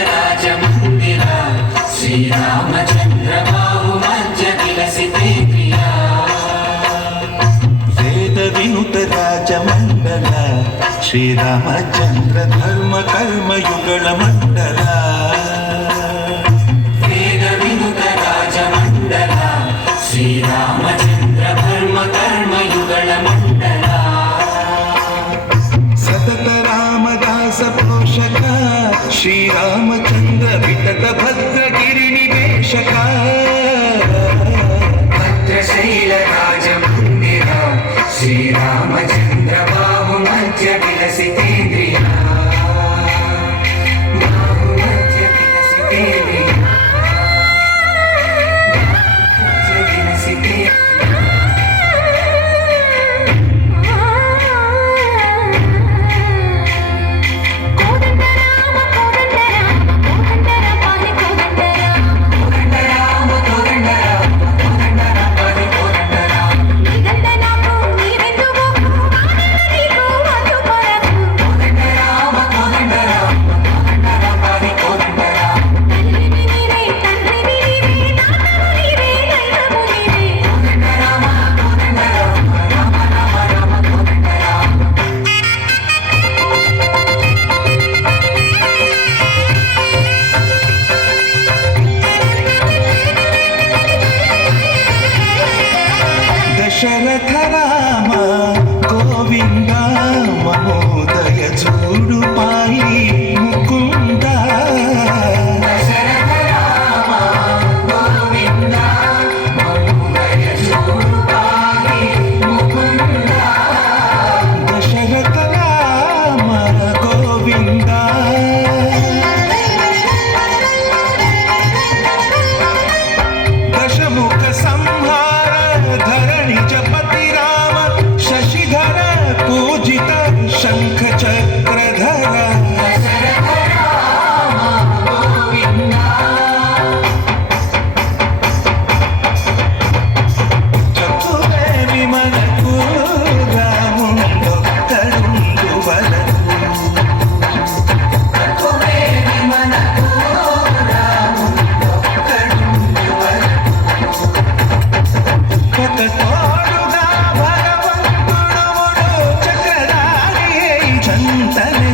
भद्रशैलराजमन्दिरा श्रीरामचन्द्रबाहुमध्य विलसिते प्रिया वेदविनुतराजमण्डला श्रीरामचन्द्र धर्म कर्मयुगलमण्डला वेदविनुतराजमण्डला श्रीरामचन्द्र धर्म कर्मयुगलमण्डला सतत रामदास पोषक श्रीरामचन्द्र वितत भद्रगिरिनिवेशक भद्रशैलराजमन्दिरा श्रीरामचन्द्र बाहुमध्य विलसितेन्द्रिया बाहुमध्य विलसितेन्द्रिया దశరథ రామ గోవింద మహోదయ చూడుపాయి ముకుంద దశరథ రామ గోవింద మహోదయ చూడుపాయి ముకుంద దశరథ రామ గోవింద దశముఖ సంహార धरणि जपति राम शशिधर पूजित शंख चक्रधर दशरथ राम गोविंद चतुरेमि मनकु रामुंडొక్కడుండు వరకు చతురేమి మనకు రాముండొక్కడుండు వరకు ఒక తోడుగా భగవంతుడు చక్రధారి చెంతని